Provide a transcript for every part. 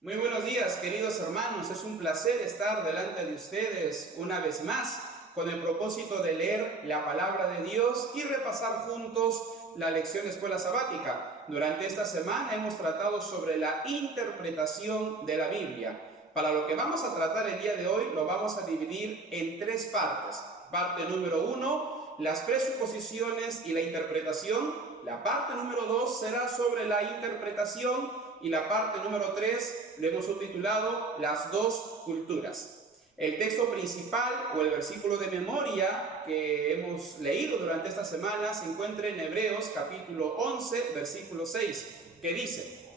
Muy buenos días, queridos hermanos. Es un placer estar delante de ustedes una vez más con el propósito de leer la palabra de Dios y repasar juntos la lección de escuela sabática. Durante esta semana hemos tratado sobre la interpretación de la Biblia. Para lo que vamos a tratar el día de hoy lo vamos a dividir en tres partes. Parte número 1, las presuposiciones y la interpretación. La parte número 2 será sobre la interpretación y la parte número 3 le hemos subtitulado Las dos culturas. El texto principal o el versículo de memoria que hemos leído durante esta semana se encuentra en Hebreos capítulo 11, versículo 6, que dice: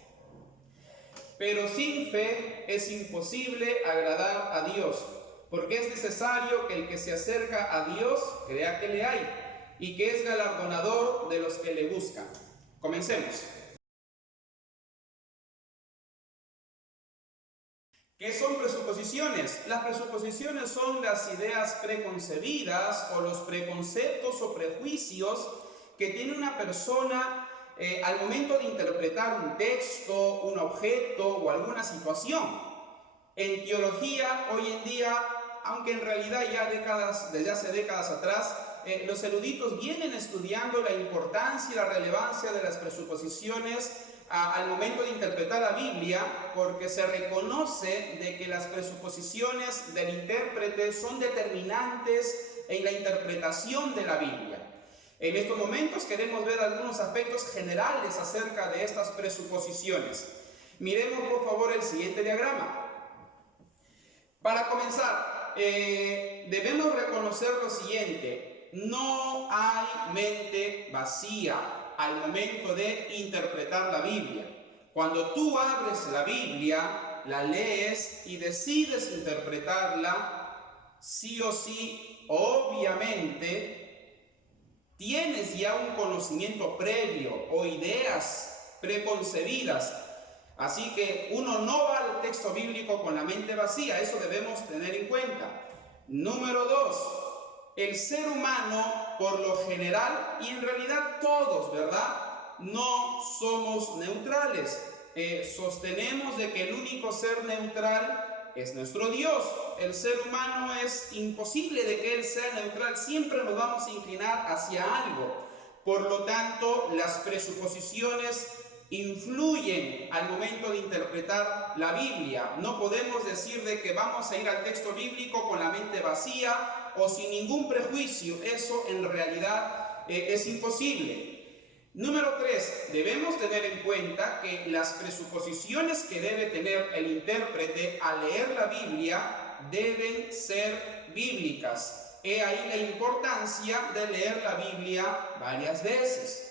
pero sin fe es imposible agradar a Dios, porque es necesario que el que se acerca a Dios crea que le hay y que es galardonador de los que le buscan. Comencemos. ¿Qué son presuposiciones? Las presuposiciones son las ideas preconcebidas o los preconceptos o prejuicios que tiene una persona al momento de interpretar un texto, un objeto o alguna situación. En teología, hoy en día, aunque en realidad ya desde hace décadas atrás, los eruditos vienen estudiando la importancia y la relevancia de las presuposiciones al momento de interpretar la Biblia, porque se reconoce de que las presuposiciones del intérprete son determinantes en la interpretación de la Biblia. En estos momentos queremos ver algunos aspectos generales acerca de estas presuposiciones. Miremos por favor el siguiente diagrama. Para comenzar, debemos reconocer lo siguiente: no hay mente vacía al momento de interpretar la Biblia. Cuando tú abres la Biblia, la lees y decides interpretarla, sí o sí, obviamente, tienes ya un conocimiento previo o ideas preconcebidas. Así que uno no va al texto bíblico con la mente vacía, eso debemos tener en cuenta. Número 2, el ser humano por lo general, y en realidad todos, ¿verdad?, no somos neutrales. Sostenemos de que el único ser neutral es nuestro Dios. El ser humano es imposible de que él sea neutral, siempre nos vamos a inclinar hacia algo. Por lo tanto, las presuposiciones influyen al momento de interpretar la Biblia. No podemos decir de que vamos a ir al texto bíblico con la mente vacía o sin ningún prejuicio. Eso en realidad es imposible. Número 3, debemos tener en cuenta que las presuposiciones que debe tener el intérprete al leer la Biblia deben ser bíblicas. He ahí la importancia de leer la Biblia varias veces.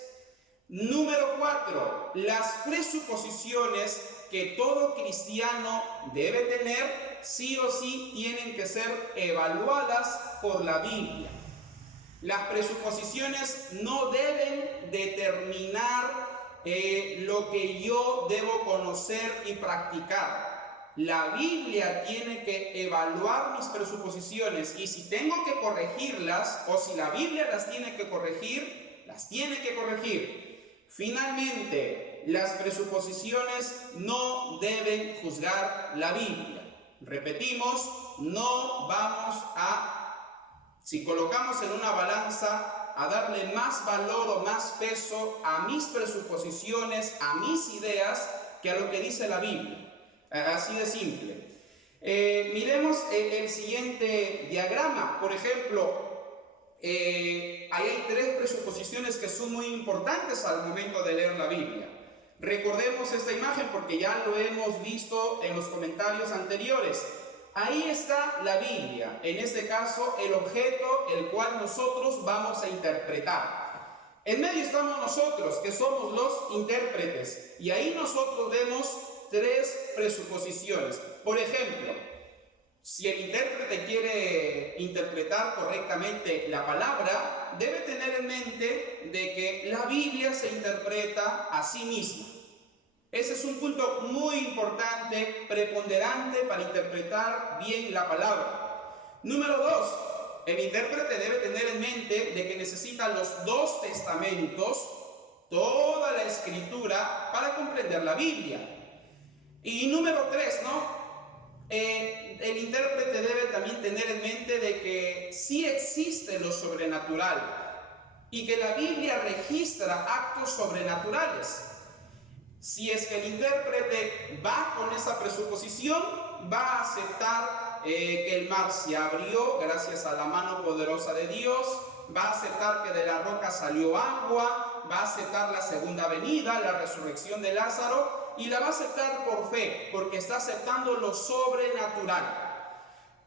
Número 4, las presuposiciones que todo cristiano debe tener sí o sí tienen que ser evaluadas por la Biblia. Las presuposiciones no deben determinar lo que yo debo conocer y practicar. La Biblia tiene que evaluar mis presuposiciones, y si tengo que corregirlas o si la Biblia las tiene que corregir, las tiene que corregir. Finalmente, las presuposiciones no deben juzgar la Biblia. Repetimos, no vamos si colocamos en una balanza, a darle más valor o más peso a mis presuposiciones, a mis ideas, que a lo que dice la Biblia. Así de simple. Miremos el siguiente diagrama. Por ejemplo, ahí hay tres presuposiciones que son muy importantes al momento de leer la Biblia. Recordemos esta imagen porque ya lo hemos visto en los comentarios anteriores. Ahí está la Biblia, en este caso el objeto el cual nosotros vamos a interpretar. En medio estamos nosotros, que somos los intérpretes, y ahí nosotros vemos tres presuposiciones. Por ejemplo, si el intérprete quiere interpretar correctamente la palabra, debe tener en mente de que la Biblia se interpreta a sí misma. Ese es un punto muy importante, preponderante para interpretar bien la palabra. Número 2, el intérprete debe tener en mente de que necesita los dos testamentos, toda la escritura, para comprender la Biblia. Y número 3, ¿no? El intérprete debe también tener en mente de que sí existe lo sobrenatural y que la Biblia registra actos sobrenaturales. Si es que el intérprete va con esa presuposición, va a aceptar que el mar se abrió gracias a la mano poderosa de Dios, va a aceptar que de la roca salió agua, va a aceptar la segunda venida, la resurrección de Lázaro, y la va a aceptar por fe, porque está aceptando lo sobrenatural.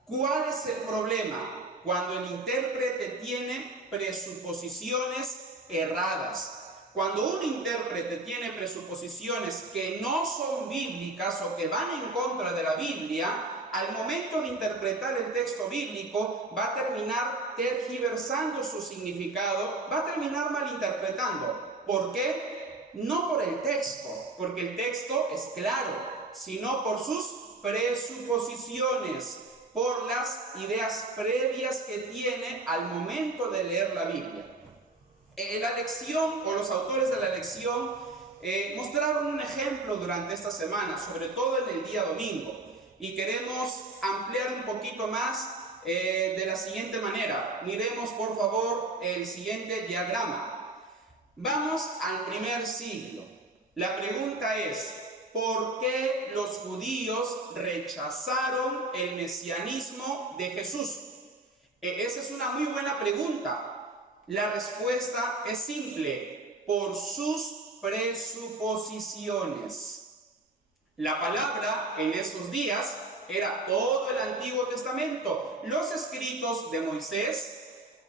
¿Cuál es el problema? Cuando el intérprete tiene presuposiciones erradas. Cuando un intérprete tiene presuposiciones que no son bíblicas o que van en contra de la Biblia, al momento de interpretar el texto bíblico va a terminar tergiversando su significado, va a terminar malinterpretando. ¿Por qué? No por el texto, porque el texto es claro, sino por sus presuposiciones, por las ideas previas que tiene al momento de leer la Biblia. La lección, o los autores de la lección, mostraron un ejemplo durante esta semana, sobre todo en el día domingo, y queremos ampliar un poquito más de la siguiente manera. Miremos por favor el siguiente diagrama. Vamos al primer siglo. La pregunta es, ¿por qué los judíos rechazaron el mesianismo de Jesús? Esa es una muy buena pregunta. La respuesta es simple, por sus presuposiciones. La palabra en esos días era todo el Antiguo Testamento, los escritos de Moisés,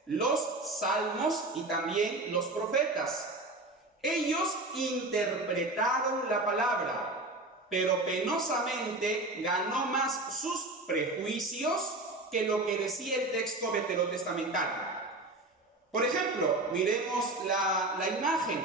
los salmos y también los profetas. Ellos interpretaron la palabra, pero penosamente ganó más sus prejuicios que lo que decía el texto veterotestamentario. Por ejemplo, miremos la imagen.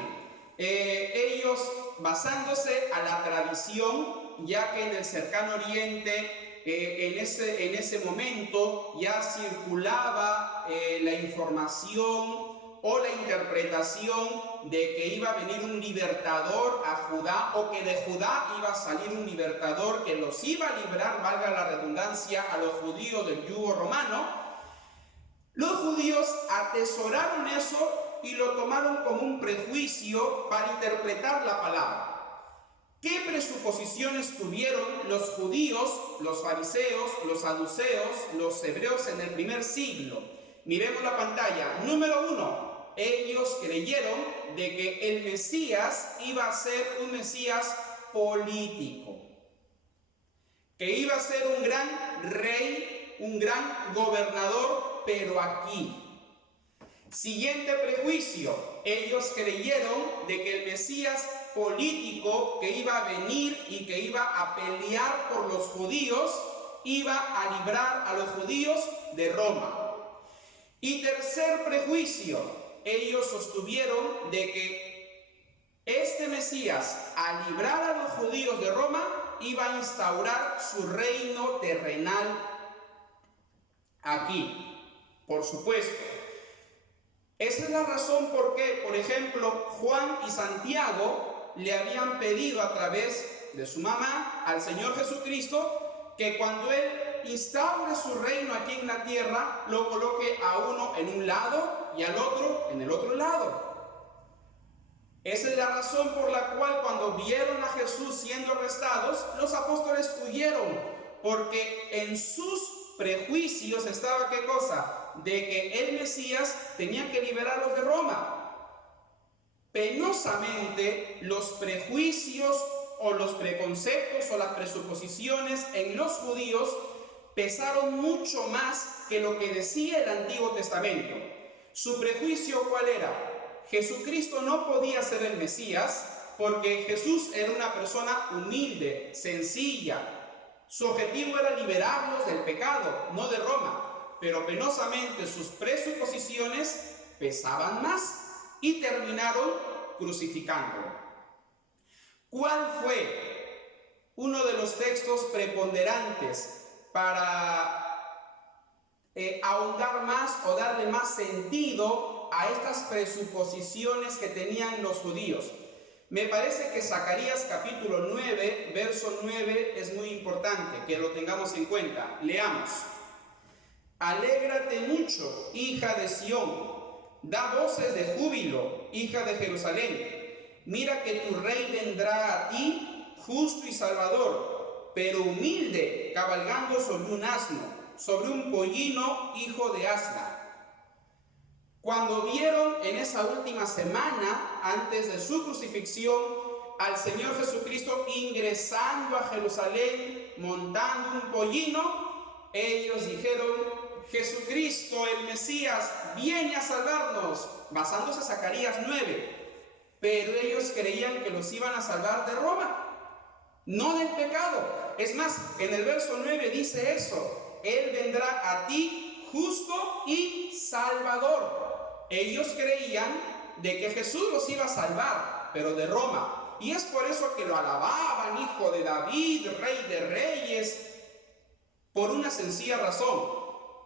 Ellos, basándose a la tradición, ya que en el cercano oriente, en ese momento, ya circulaba la información o la interpretación de que iba a venir un libertador a Judá, o que de Judá iba a salir un libertador que los iba a librar, valga la redundancia, a los judíos del yugo romano. Los judíos atesoraron eso y lo tomaron como un prejuicio para interpretar la palabra. ¿Qué presuposiciones tuvieron los judíos, los fariseos, los saduceos, los hebreos en el primer siglo? Miremos la pantalla. Número 1. Ellos creyeron de que el Mesías iba a ser un Mesías político, que iba a ser un gran rey, un gran gobernador, pero aquí. Siguiente prejuicio, ellos creyeron de que el Mesías político que iba a venir y que iba a pelear por los judíos, iba a librar a los judíos de Roma. Y tercer prejuicio, ellos sostuvieron de que este Mesías, al librar a los judíos de Roma, iba a instaurar su reino terrenal aquí. Por supuesto. Esa es la razón por qué, por ejemplo, Juan y Santiago le habían pedido a través de su mamá al Señor Jesucristo que cuando Él instaure su reino aquí en la tierra, lo coloque a uno en un lado y al otro en el otro lado. Esa es la razón por la cual cuando vieron a Jesús siendo arrestados, los apóstoles huyeron, porque en sus prejuicios estaba ¿qué cosa? De que el Mesías tenía que liberarlos de Roma. Penosamente, los prejuicios o los preconceptos o las presuposiciones en los judíos pesaron mucho más que lo que decía el Antiguo Testamento. Su prejuicio, ¿cuál era? Jesucristo no podía ser el Mesías porque Jesús era una persona humilde, sencilla. Su objetivo era liberarlos del pecado, no de Roma. Pero penosamente sus presuposiciones pesaban más y terminaron crucificándolo. ¿Cuál fue uno de los textos preponderantes para ahondar más o darle más sentido a estas presuposiciones que tenían los judíos? Me parece que Zacarías capítulo 9, verso 9 es muy importante que lo tengamos en cuenta. Leamos. Alégrate mucho, hija de Sión, da voces de júbilo, hija de Jerusalén. Mira que tu rey vendrá a ti, justo y salvador, pero humilde, cabalgando sobre un asno, sobre un pollino, hijo de asna. Cuando vieron en esa última semana, antes de su crucifixión, al Señor Jesucristo ingresando a Jerusalén, montando un pollino, ellos dijeron: Jesucristo, el Mesías, viene a salvarnos, basándose en Zacarías 9. Pero ellos creían que los iban a salvar de Roma, no del pecado. Es más, en el verso 9 dice eso: Él vendrá a ti justo y salvador. Ellos creían de que Jesús los iba a salvar, pero de Roma. Y es por eso que lo alababan, hijo de David, rey de reyes, por una sencilla razón.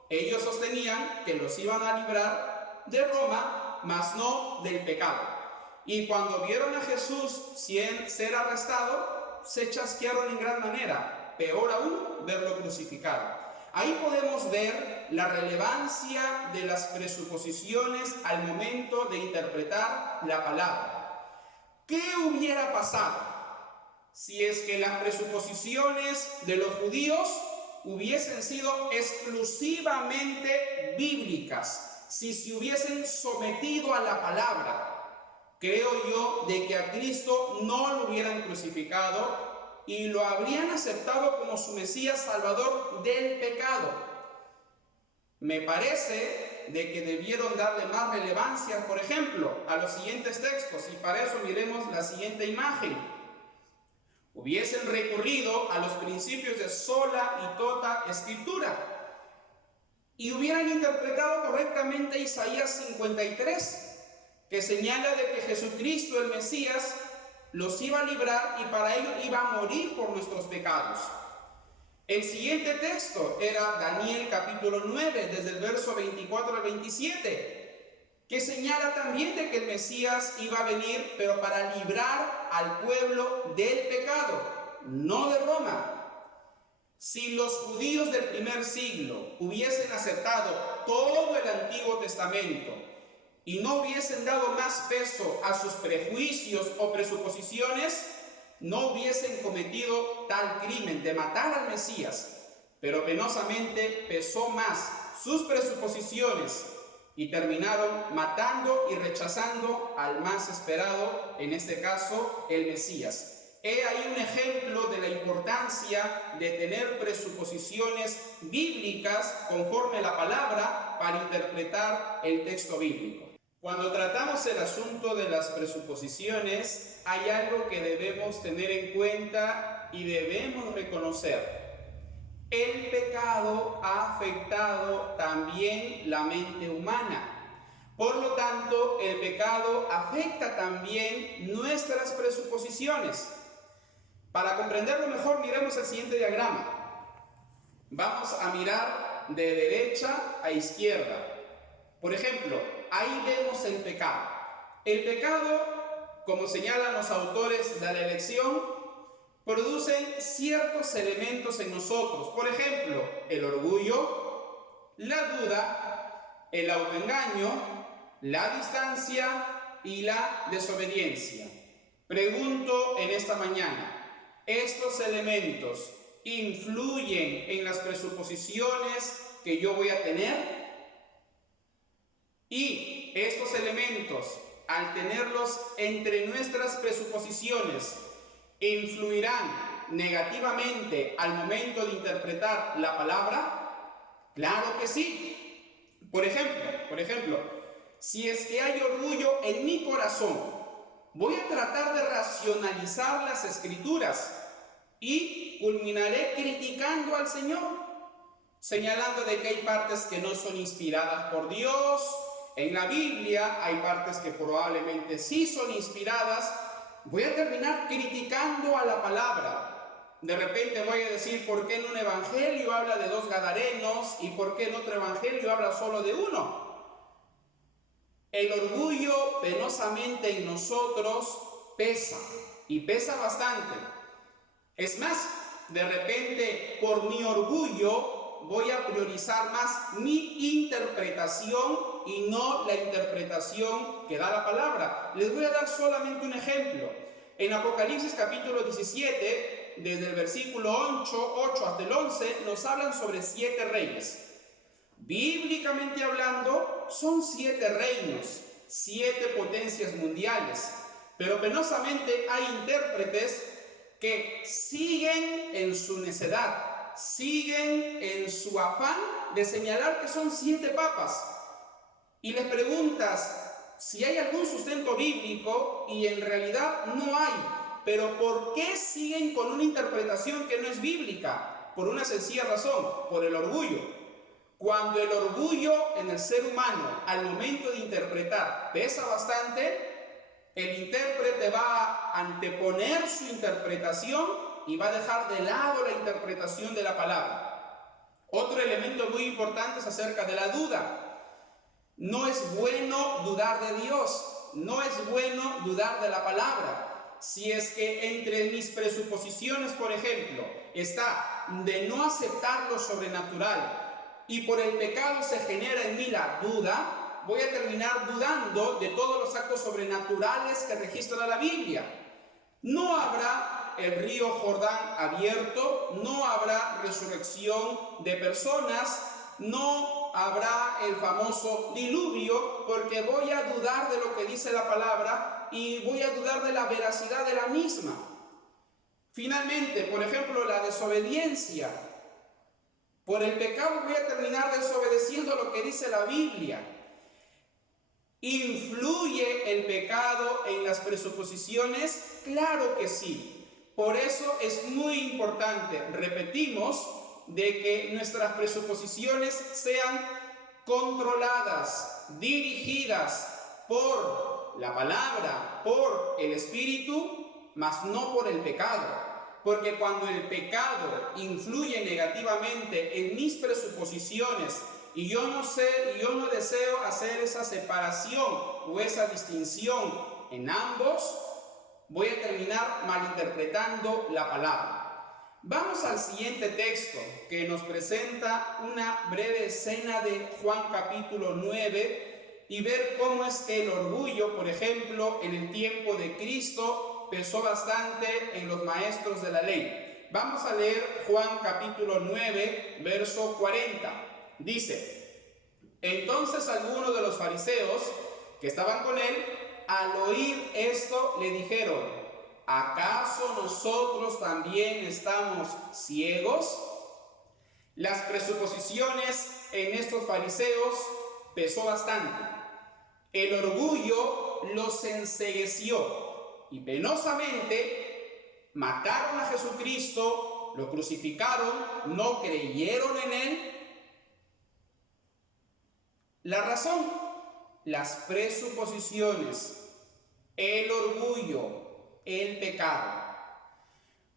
Ellos sostenían que los iban a librar de Roma, mas no del pecado. Y cuando vieron a Jesús ser arrestado, se chasquearon en gran manera. Peor aún, verlo crucificado. Ahí podemos ver la relevancia de las presuposiciones al momento de interpretar la palabra. ¿Qué hubiera pasado si es que las presuposiciones de los judíos hubiesen sido exclusivamente bíblicas, si se hubiesen sometido a la palabra? Creo yo de que a Cristo no lo hubieran crucificado y lo habrían aceptado como su Mesías salvador del pecado. Me parece de que debieron darle más relevancia, por ejemplo, a los siguientes textos, y para eso miremos la siguiente imagen. Hubiesen recurrido a los principios de sola y tota escritura y hubieran interpretado correctamente Isaías 53, que señala de que Jesucristo, el Mesías, los iba a librar y para ello iba a morir por nuestros pecados. El siguiente texto era Daniel capítulo 9, desde el verso 24 al 27, que señala también de que el Mesías iba a venir, pero para librar al pueblo del pecado, no de Roma. Si los judíos del primer siglo hubiesen aceptado todo el Antiguo Testamento y no hubiesen dado más peso a sus prejuicios o presuposiciones, no hubiesen cometido tal crimen de matar al Mesías. Pero penosamente pesó más sus presuposiciones y terminaron matando y rechazando al más esperado, en este caso, el Mesías. He ahí un ejemplo de la importancia de tener presuposiciones bíblicas conforme a la palabra para interpretar el texto bíblico. Cuando tratamos el asunto de las presuposiciones, hay algo que debemos tener en cuenta y debemos reconocer. El pecado ha afectado también la mente humana. Por lo tanto, el pecado afecta también nuestras presuposiciones. Para comprenderlo mejor, miremos el siguiente diagrama. Vamos a mirar de derecha a izquierda. Por ejemplo, ahí vemos el pecado. El pecado, como señalan los autores de la elección, producen ciertos elementos en nosotros. Por ejemplo, el orgullo, la duda, el autoengaño, la distancia y la desobediencia. Pregunto en esta mañana, ¿estos elementos influyen en las presuposiciones que yo voy a tener? Y estos elementos, al tenerlos entre nuestras presuposiciones, ¿influirán negativamente al momento de interpretar la palabra? Claro que sí. Por ejemplo, si es que hay orgullo en mi corazón, voy a tratar de racionalizar las escrituras y culminaré criticando al Señor, señalando de que hay partes que no son inspiradas por Dios. En la Biblia hay partes que probablemente sí son inspiradas. Voy a terminar criticando a la palabra. De repente voy a decir, ¿por qué en un evangelio habla de 2 gadarenos y por qué en otro evangelio habla solo de 1? El orgullo penosamente en nosotros pesa, y pesa bastante. Es más, de repente, por mi orgullo, voy a priorizar más mi interpretación y no la interpretación que da la palabra. Les voy a dar solamente un ejemplo. En Apocalipsis capítulo 17, desde el versículo 8 hasta el 11, nos hablan sobre 7 reyes. Bíblicamente hablando, son 7 reinos, 7 potencias mundiales. Pero penosamente hay intérpretes que siguen en su necedad, siguen en su afán de señalar que son 7 papas. Y les preguntas si hay algún sustento bíblico y en realidad no hay. Pero ¿por qué siguen con una interpretación que no es bíblica? Por una sencilla razón, por el orgullo. Cuando el orgullo en el ser humano al momento de interpretar pesa bastante, el intérprete va a anteponer su interpretación y va a dejar de lado la interpretación de la palabra. Otro elemento muy importante es acerca de la duda. No es bueno dudar de Dios, no es bueno dudar de la palabra. Si es que entre mis presuposiciones, por ejemplo, está de no aceptar lo sobrenatural y por el pecado se genera en mí la duda, voy a terminar dudando de todos los actos sobrenaturales que registra la Biblia. No habrá el río Jordán abierto, no habrá resurrección de personas, no habrá el famoso diluvio, porque voy a dudar de lo que dice la palabra y voy a dudar de la veracidad de la misma. Finalmente, por ejemplo, la desobediencia. Por el pecado voy a terminar desobedeciendo lo que dice la Biblia. ¿Influye el pecado en las presuposiciones? Claro que sí. Por eso es muy importante, repetimos, de que nuestras presuposiciones sean controladas, dirigidas por la palabra, por el Espíritu, mas no por el pecado. Porque cuando el pecado influye negativamente en mis presuposiciones y yo no deseo hacer esa separación o esa distinción en ambos, voy a terminar malinterpretando la palabra. Vamos al siguiente texto que nos presenta una breve escena de Juan capítulo 9 y ver cómo es que el orgullo, por ejemplo, en el tiempo de Cristo pesó bastante en los maestros de la ley. Vamos a leer Juan capítulo 9, verso 40. Dice: entonces algunos de los fariseos que estaban con él, al oír esto, le dijeron: ¿acaso nosotros también estamos ciegos? Las presuposiciones en estos fariseos pesó bastante. El orgullo los encegueció y penosamente mataron a Jesucristo, lo crucificaron, no creyeron en él. La razón, las presuposiciones, el orgullo, el pecado.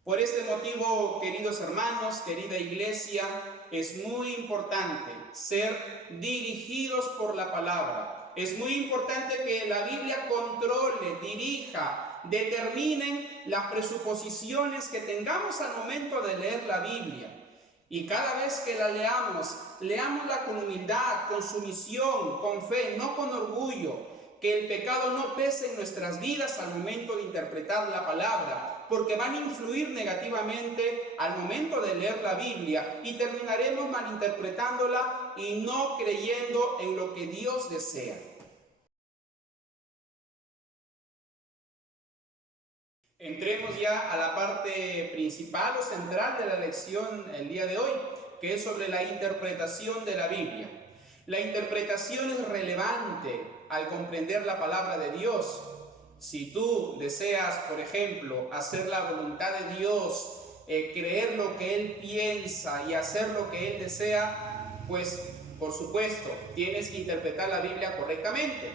Por este motivo, queridos hermanos, querida iglesia, es muy importante ser dirigidos por la palabra. Es muy importante que la Biblia controle, dirija, determinen las presuposiciones que tengamos al momento de leer la Biblia. Y cada vez que la leámosla con humildad, con sumisión, con fe, no con orgullo. Que el pecado no pese en nuestras vidas al momento de interpretar la palabra, porque van a influir negativamente al momento de leer la Biblia y terminaremos malinterpretándola y no creyendo en lo que Dios desea. Entremos ya a la parte principal o central de la lección el día de hoy, que es sobre la interpretación de la Biblia. La interpretación es relevante al comprender la palabra de Dios. Si tú deseas, por ejemplo, hacer la voluntad de Dios, creer lo que Él piensa y hacer lo que Él desea, pues por supuesto tienes que interpretar la Biblia correctamente.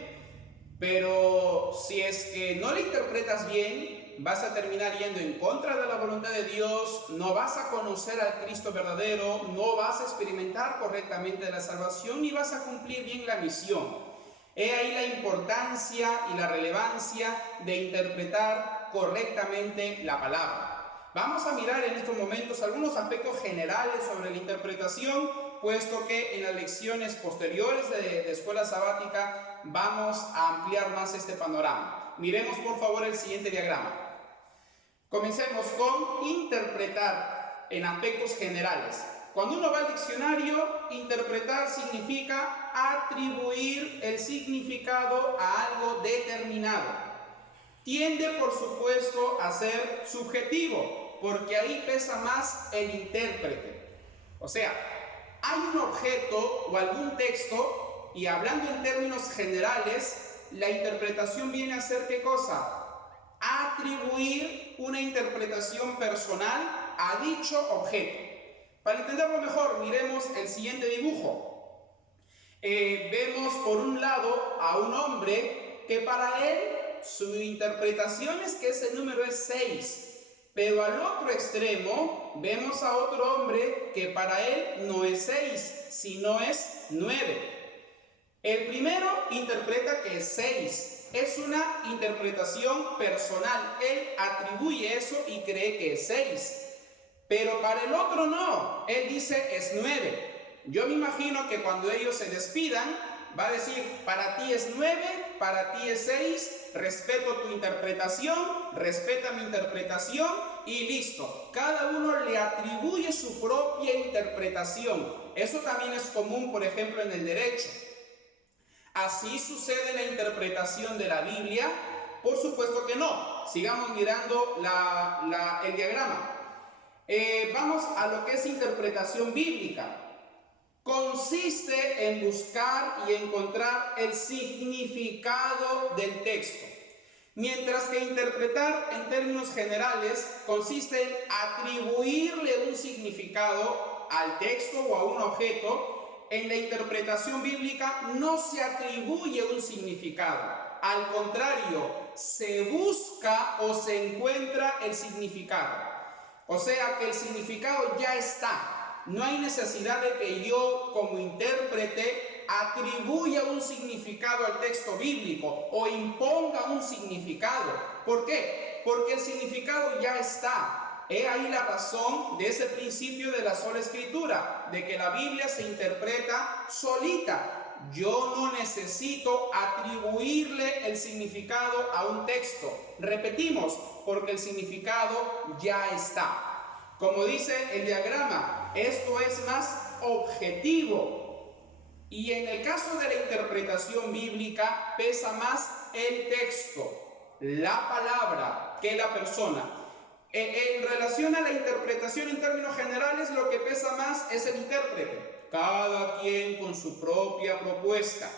Pero si es que no la interpretas bien, vas a terminar yendo en contra de la voluntad de Dios, no vas a conocer al Cristo verdadero, no vas a experimentar correctamente la salvación ni vas a cumplir bien la misión. He ahí la importancia y la relevancia de interpretar correctamente la palabra. Vamos a mirar en estos momentos algunos aspectos generales sobre la interpretación, puesto que en las lecciones posteriores de escuela sabática vamos a ampliar más este panorama. Miremos por favor el siguiente diagrama. Comencemos con interpretar en aspectos generales. Cuando uno va al diccionario, interpretar significa atribuir el significado a algo determinado. Tiende, por supuesto, a ser subjetivo, porque ahí pesa más el intérprete. O sea, hay un objeto o algún texto, y hablando en términos generales, la interpretación viene a ser ¿qué cosa? Atribuir una interpretación personal a dicho objeto. Para entenderlo mejor, miremos el siguiente dibujo. Vemos por un lado a un hombre que para él su interpretación es que ese número es 6. Pero al otro extremo vemos a otro hombre que para él no es 6, sino es 9. El primero interpreta que es 6. Es una interpretación personal. Él atribuye eso y cree que es 6. Pero para el otro no, él dice es 9. Yo me imagino que cuando ellos se despidan, va a decir, para ti es 9, para ti es 6, respeto tu interpretación, respeta mi interpretación y listo. Cada uno le atribuye su propia interpretación. Eso también es común, por ejemplo, en el derecho. ¿Así sucede en la interpretación de la Biblia? Por supuesto que no. Sigamos mirando el diagrama. Vamos a lo que es interpretación bíblica. Consiste en buscar y encontrar el significado del texto. Mientras que interpretar en términos generales consiste en atribuirle un significado al texto o a un objeto, en la interpretación bíblica no se atribuye un significado. Al contrario, se busca o se encuentra el significado. O sea que el significado ya está. No hay necesidad de que yo como intérprete atribuya un significado al texto bíblico o imponga un significado. ¿Por qué? Porque el significado ya está. He ahí la razón de ese principio de la sola escritura, de que la Biblia se interpreta solita. Yo no necesito atribuirle el significado a un texto. Repetimos, porque el significado ya está. Como dice el diagrama, esto es más objetivo. Y en el caso de la interpretación bíblica, pesa más el texto, la palabra, que la persona. En relación a la interpretación en términos generales, lo que pesa más es el intérprete. Cada quien con su propia propuesta.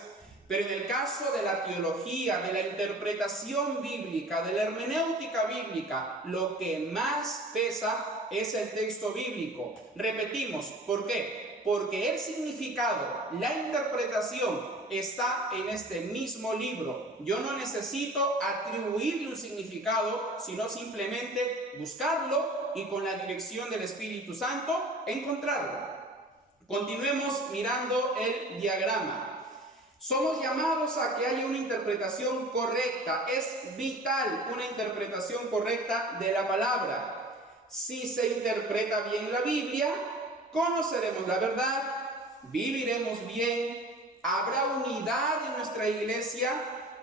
Pero en el caso de la teología, de la interpretación bíblica, de la hermenéutica bíblica, lo que más pesa es el texto bíblico. Repetimos, ¿por qué? Porque el significado, la interpretación está en este mismo libro. Yo no necesito atribuirle un significado, sino simplemente buscarlo y con la dirección del Espíritu Santo encontrarlo. Continuemos mirando el diagrama. Somos llamados a que haya una interpretación correcta. Es vital una interpretación correcta de la palabra. Si se interpreta bien la Biblia, conoceremos la verdad, viviremos bien, habrá unidad en nuestra iglesia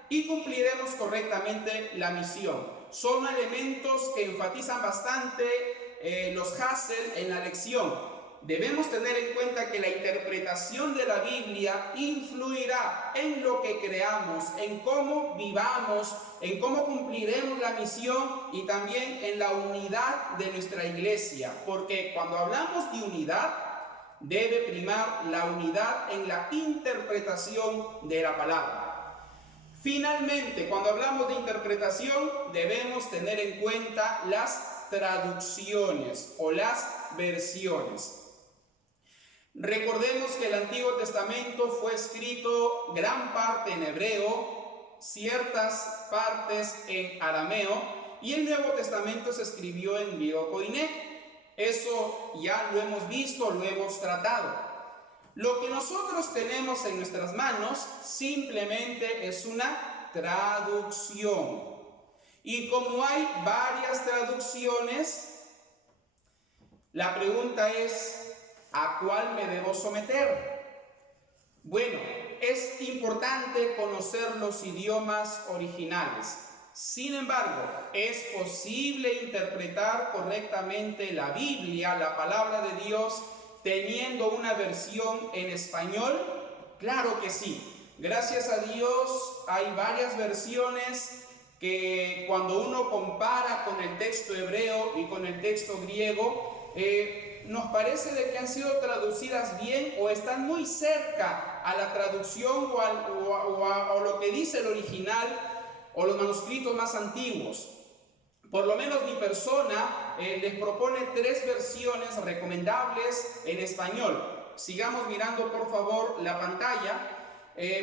y cumpliremos correctamente la misión. Son elementos que enfatizan bastante los Hassel en la lección. Debemos tener en cuenta que la interpretación de la Biblia influirá en lo que creamos, en cómo vivamos, en cómo cumpliremos la misión y también en la unidad de nuestra iglesia. Porque cuando hablamos de unidad, debe primar la unidad en la interpretación de la palabra. Finalmente, cuando hablamos de interpretación, debemos tener en cuenta las traducciones o las versiones. Recordemos que el Antiguo Testamento fue escrito gran parte en hebreo, ciertas partes en arameo, y el Nuevo Testamento se escribió en griego koiné. Eso ya lo hemos visto, lo hemos tratado. Lo que nosotros tenemos en nuestras manos simplemente es una traducción. Y como hay varias traducciones, la pregunta es, ¿a cuál me debo someter? Bueno, es importante conocer los idiomas originales. Sin embargo, ¿es posible interpretar correctamente la Biblia, la palabra de Dios, teniendo una versión en español? Claro que sí. Gracias a Dios hay varias versiones que cuando uno compara con el texto hebreo y con el texto griego, nos parece de que han sido traducidas bien o están muy cerca a la traducción o lo que dice el original o los manuscritos más antiguos. Por lo menos mi persona les propone 3 versiones recomendables en español. Sigamos mirando por favor la pantalla.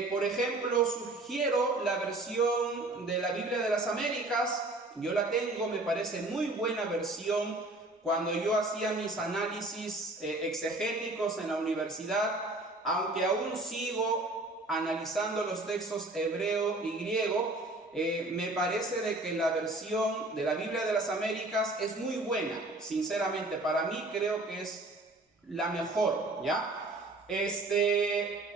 Por ejemplo, sugiero la versión de la Biblia de las Américas. Yo la tengo, me parece muy buena versión. Cuando yo hacía mis análisis exegéticos en la universidad, aunque aún sigo analizando los textos hebreo y griego, me parece de que la versión de la Biblia de las Américas es muy buena. Sinceramente, para mí creo que es la mejor, ¿ya?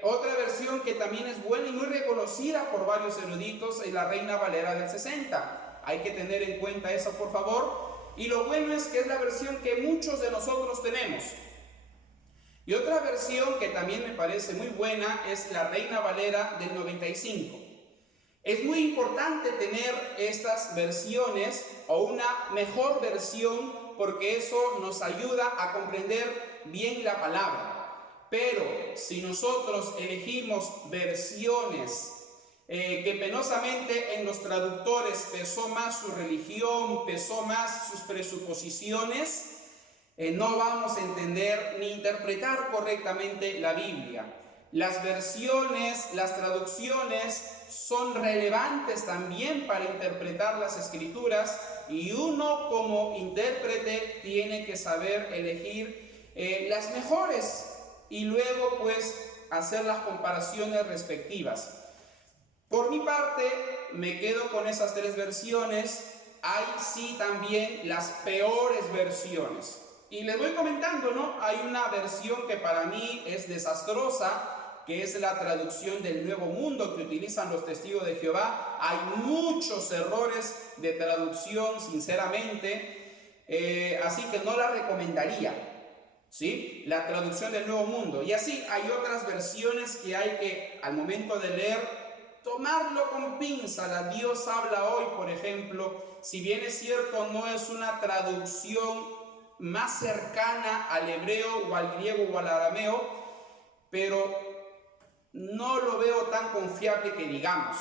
Otra versión que también es buena y muy reconocida por varios eruditos es la Reina Valera del 60. Hay que tener en cuenta eso, por favor. Y lo bueno es que es la versión que muchos de nosotros tenemos. Y otra versión que también me parece muy buena es la Reina Valera del 95. Es muy importante tener estas versiones o una mejor versión porque eso nos ayuda a comprender bien la palabra. Pero si nosotros elegimos versiones que penosamente en los traductores pesó más su religión, pesó más sus presuposiciones, no vamos a entender ni interpretar correctamente la Biblia. Las versiones, las traducciones son relevantes también para interpretar las Escrituras y uno como intérprete tiene que saber elegir las mejores y luego pues hacer las comparaciones respectivas. Por mi parte me quedo con esas 3 versiones. Hay sí también las peores versiones. Y les voy comentando, ¿no? Hay una versión que para mí es desastrosa, que es la traducción del Nuevo Mundo que utilizan los testigos de Jehová. Hay muchos errores de traducción, sinceramente, así que no la recomendaría, ¿sí? La traducción del Nuevo Mundo. Y así hay otras versiones que hay que, al momento de leer, tomarlo con pinza. La Dios habla hoy, por ejemplo, si bien es cierto, no es una traducción más cercana al hebreo o al griego o al arameo, pero no lo veo tan confiable que digamos.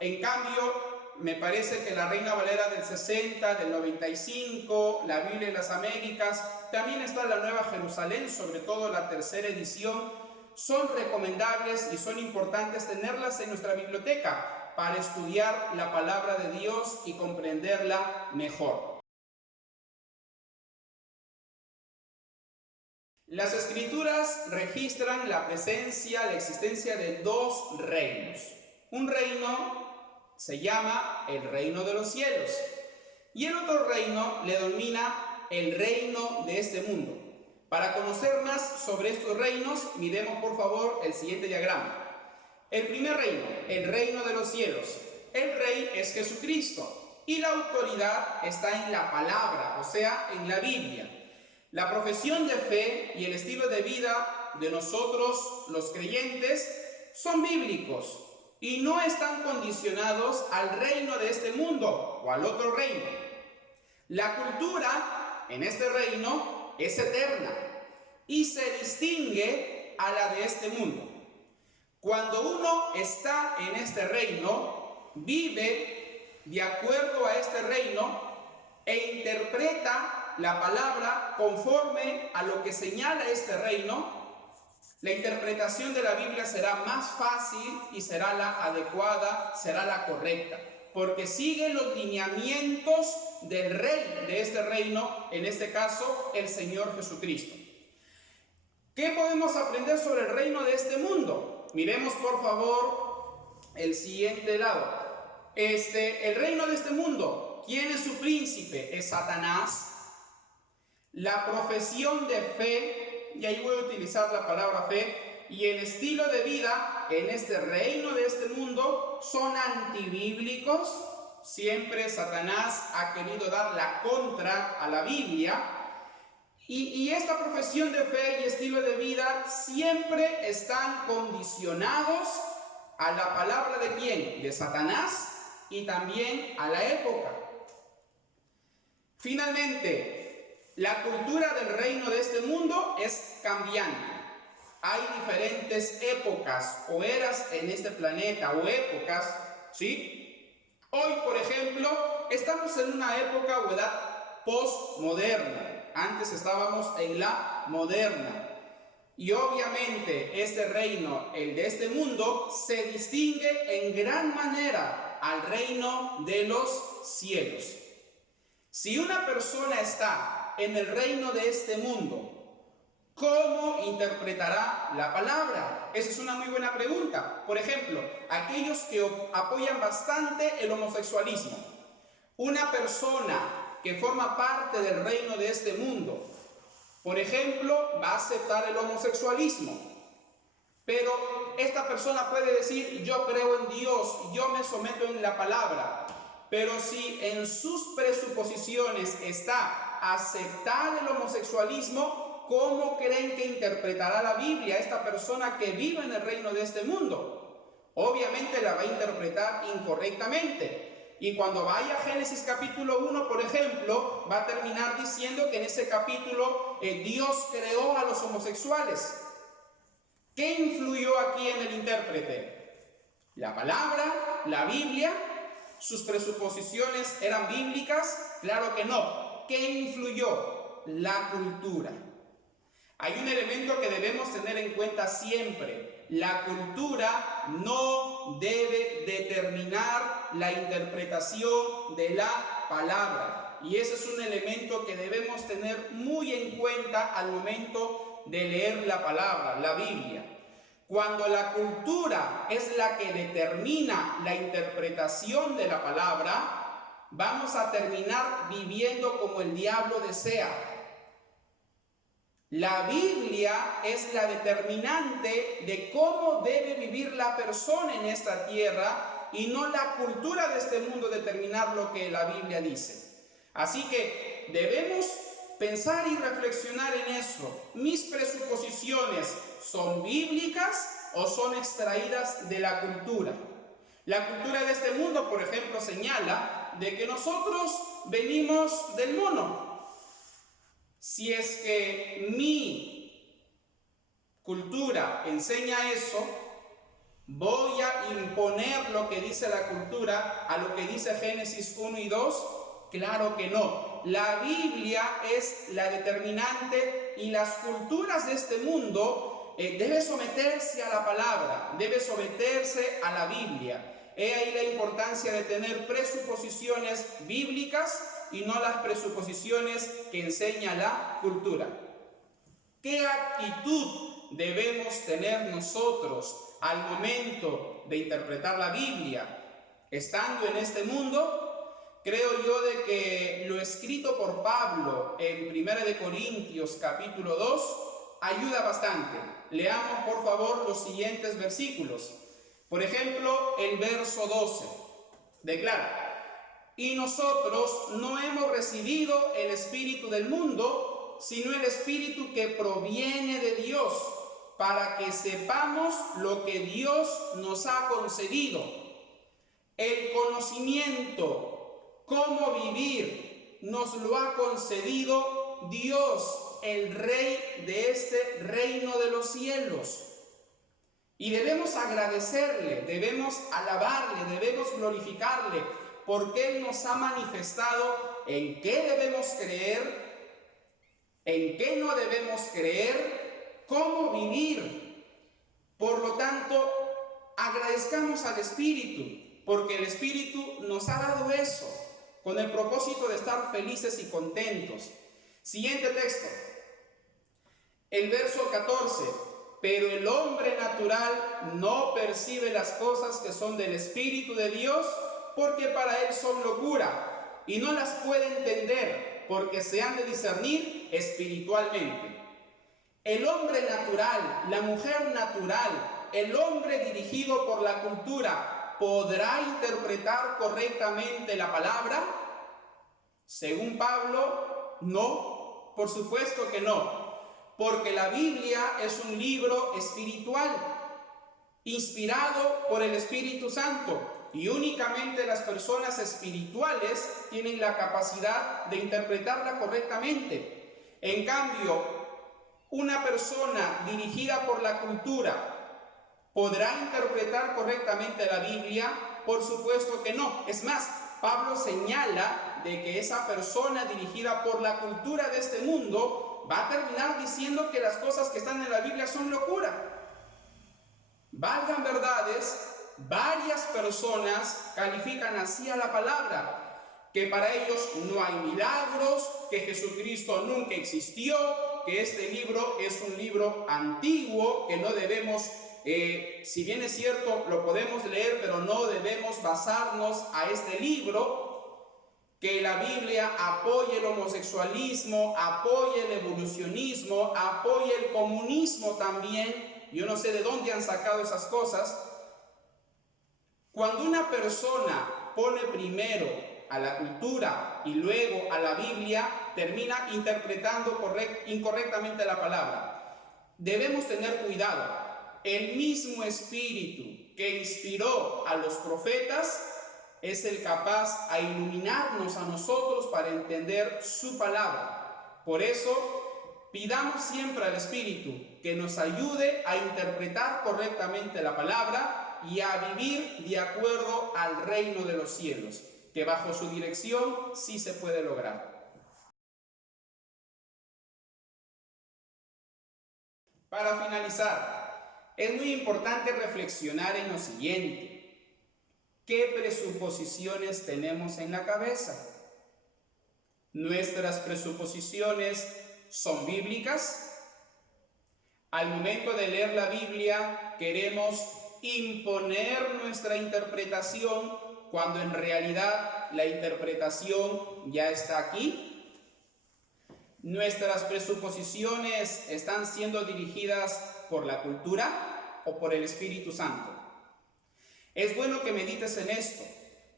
En cambio, me parece que la Reina Valera del 60, del 95, la Biblia de las Américas, también está la Nueva Jerusalén, sobre todo la 3ª edición, son recomendables y son importantes tenerlas en nuestra biblioteca para estudiar la palabra de Dios y comprenderla mejor. Las Escrituras registran la presencia, la existencia de 2 reinos. Un reino se llama el reino de los cielos y el otro reino le denomina el reino de este mundo. Para conocer más sobre estos reinos, miremos por favor el siguiente diagrama. El primer reino, el reino de los cielos. El rey es Jesucristo y la autoridad está en la palabra, o sea, en la Biblia. La profesión de fe y el estilo de vida de nosotros, los creyentes, son bíblicos y no están condicionados al reino de este mundo o al otro reino. La cultura en este reino es eterna y se distingue a la de este mundo. Cuando uno está en este reino, vive de acuerdo a este reino e interpreta la palabra conforme a lo que señala este reino, la interpretación de la Biblia será más fácil y será la adecuada, será la correcta, porque sigue los lineamientos del rey de este reino, en este caso el Señor Jesucristo. ¿Qué podemos aprender sobre el reino de este mundo? Miremos por favor el siguiente lado. El reino de este mundo, ¿quién es su príncipe? Es Satanás. La profesión de fe, y ahí voy a utilizar la palabra fe, y el estilo de vida en este reino de este mundo son antibíblicos. Siempre Satanás ha querido dar la contra a la Biblia. Y esta profesión de fe y estilo de vida siempre están condicionados a la palabra de ¿quién? De Satanás y también a la época. Finalmente, la cultura del reino de este mundo es cambiante. Hay diferentes épocas o eras en este planeta o épocas, ¿sí? Hoy, por ejemplo, estamos en una época o edad postmoderna. Antes estábamos en la moderna. Y obviamente este reino, el de este mundo, se distingue en gran manera al reino de los cielos. Si una persona está en el reino de este mundo, ¿cómo interpretará la palabra? Esa es una muy buena pregunta. Por ejemplo, aquellos que apoyan bastante el homosexualismo. Una persona que forma parte del reino de este mundo, por ejemplo, va a aceptar el homosexualismo. Pero esta persona puede decir, yo creo en Dios, yo me someto en la palabra. Pero si en sus presuposiciones está aceptar el homosexualismo, ¿cómo creen que interpretará la Biblia esta persona que vive en el reino de este mundo? Obviamente la va a interpretar incorrectamente. Y cuando vaya a Génesis capítulo 1, por ejemplo, va a terminar diciendo que en ese capítulo Dios creó a los homosexuales. ¿Qué influyó aquí en el intérprete? ¿La palabra? ¿La Biblia? ¿Sus presuposiciones eran bíblicas? Claro que no. ¿Qué influyó? La cultura. Hay un elemento que debemos tener en cuenta siempre. La cultura no debe determinar la interpretación de la palabra. Y ese es un elemento que debemos tener muy en cuenta al momento de leer la palabra, la Biblia. Cuando la cultura es la que determina la interpretación de la palabra, vamos a terminar viviendo como el diablo desea. La Biblia es la determinante de cómo debe vivir la persona en esta tierra y no la cultura de este mundo determinar lo que la Biblia dice. Así que debemos pensar y reflexionar en eso. ¿Mis presuposiciones son bíblicas o son extraídas de la cultura? La cultura de este mundo, por ejemplo, señala de que nosotros venimos del mono. Si es que mi cultura enseña eso, voy a imponer lo que dice la cultura a lo que dice Génesis 1 y 2. Claro que no. La Biblia es la determinante y las culturas de este mundo deben someterse a la palabra, deben someterse a la Biblia. He ahí la importancia de tener presuposiciones bíblicas y no las presuposiciones que enseña la cultura. ¿Qué actitud debemos tener nosotros al momento de interpretar la Biblia estando en este mundo? Creo yo de que lo escrito por Pablo en 1 Corintios capítulo 2 ayuda bastante. Leamos por favor los siguientes versículos. Por ejemplo, el verso 12 declara: y nosotros no hemos recibido el espíritu del mundo, sino el espíritu que proviene de Dios, para que sepamos lo que Dios nos ha concedido. El conocimiento, cómo vivir, nos lo ha concedido Dios, el Rey de este reino de los cielos. Y debemos agradecerle, debemos alabarle, debemos glorificarle, porque Él nos ha manifestado en qué debemos creer, en qué no debemos creer, cómo vivir. Por lo tanto, agradezcamos al Espíritu, porque el Espíritu nos ha dado eso, con el propósito de estar felices y contentos. Siguiente texto. El verso 14, pero el hombre natural no percibe las cosas que son del Espíritu de Dios, porque para él son locura, y no las puede entender, porque se han de discernir espiritualmente. El hombre natural, la mujer natural, el hombre dirigido por la cultura, ¿podrá interpretar correctamente la palabra? Según Pablo, no, por supuesto que no, porque la Biblia es un libro espiritual, inspirado por el Espíritu Santo, y únicamente las personas espirituales tienen la capacidad de interpretarla correctamente. En cambio, una persona dirigida por la cultura, ¿podrá interpretar correctamente la Biblia? Por supuesto que no. Es más, Pablo señala de que esa persona dirigida por la cultura de este mundo va a terminar diciendo que las cosas que están en la Biblia son locura. Valgan verdades, varias personas califican así a la palabra, que para ellos no hay milagros, que Jesucristo nunca existió, que este libro es un libro antiguo, que no debemos, si bien es cierto, lo podemos leer, pero no debemos basarnos a este libro, que la Biblia apoye el homosexualismo, apoye el evolucionismo, apoye el comunismo también. Yo no sé de dónde han sacado esas cosas. Cuando una persona pone primero a la cultura y luego a la Biblia, termina interpretando incorrectamente la palabra. Debemos tener cuidado. El mismo Espíritu que inspiró a los profetas es el capaz a iluminarnos a nosotros para entender su palabra. Por eso, pidamos siempre al Espíritu que nos ayude a interpretar correctamente la palabra y a vivir de acuerdo al reino de los cielos, que bajo su dirección sí se puede lograr. Para finalizar, es muy importante reflexionar en lo siguiente. ¿Qué presuposiciones tenemos en la cabeza? ¿Nuestras presuposiciones son bíblicas? Al momento de leer la Biblia, queremos imponer nuestra interpretación cuando en realidad la interpretación ya está aquí. ¿Nuestras presuposiciones están siendo dirigidas por la cultura o por el Espíritu Santo? Es bueno que medites en esto,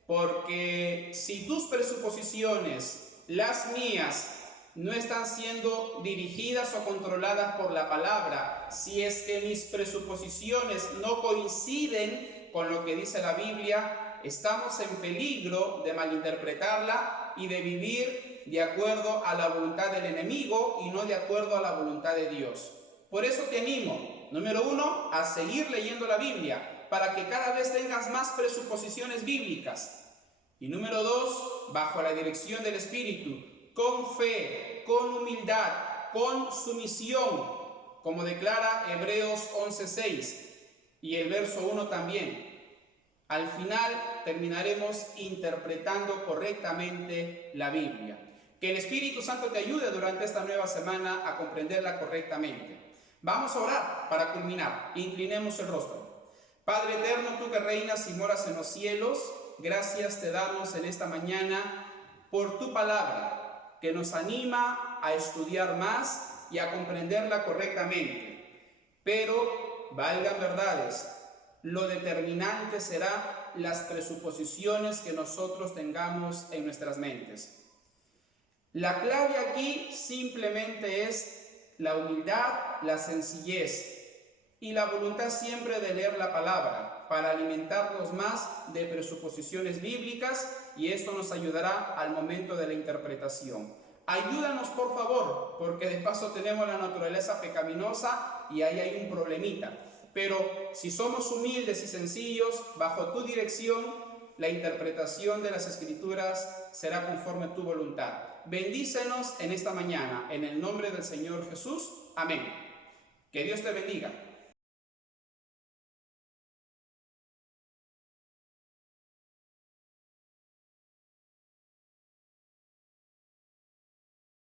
porque si tus presuposiciones, las mías, no están siendo dirigidas o controladas por la palabra, si es que mis presuposiciones no coinciden con lo que dice la Biblia, estamos en peligro de malinterpretarla y de vivir de acuerdo a la voluntad del enemigo y no de acuerdo a la voluntad de Dios. Por eso te animo, número 1, a seguir leyendo la Biblia, para que cada vez tengas más presuposiciones bíblicas. Y número 2, bajo la dirección del Espíritu, con fe, con humildad, con sumisión, como declara Hebreos 11:6 y el verso 1 también. Al final terminaremos interpretando correctamente la Biblia. Que el Espíritu Santo te ayude durante esta nueva semana a comprenderla correctamente. Vamos a orar para culminar. Inclinemos el rostro. Padre eterno, tú que reinas y moras en los cielos, gracias te damos en esta mañana por tu palabra, que nos anima a estudiar más y a comprenderla correctamente. Pero, valgan verdades, lo determinante será las presuposiciones que nosotros tengamos en nuestras mentes. La clave aquí simplemente es la humildad, la sencillez y la voluntad siempre de leer la palabra para alimentarnos más de presuposiciones bíblicas, y esto nos ayudará al momento de la interpretación. Ayúdanos por favor, porque de paso tenemos la naturaleza pecaminosa y ahí hay un problemita. Pero si somos humildes y sencillos, bajo tu dirección, la interpretación de las Escrituras será conforme a tu voluntad. Bendícenos en esta mañana, en el nombre del Señor Jesús. Amén. Que Dios te bendiga.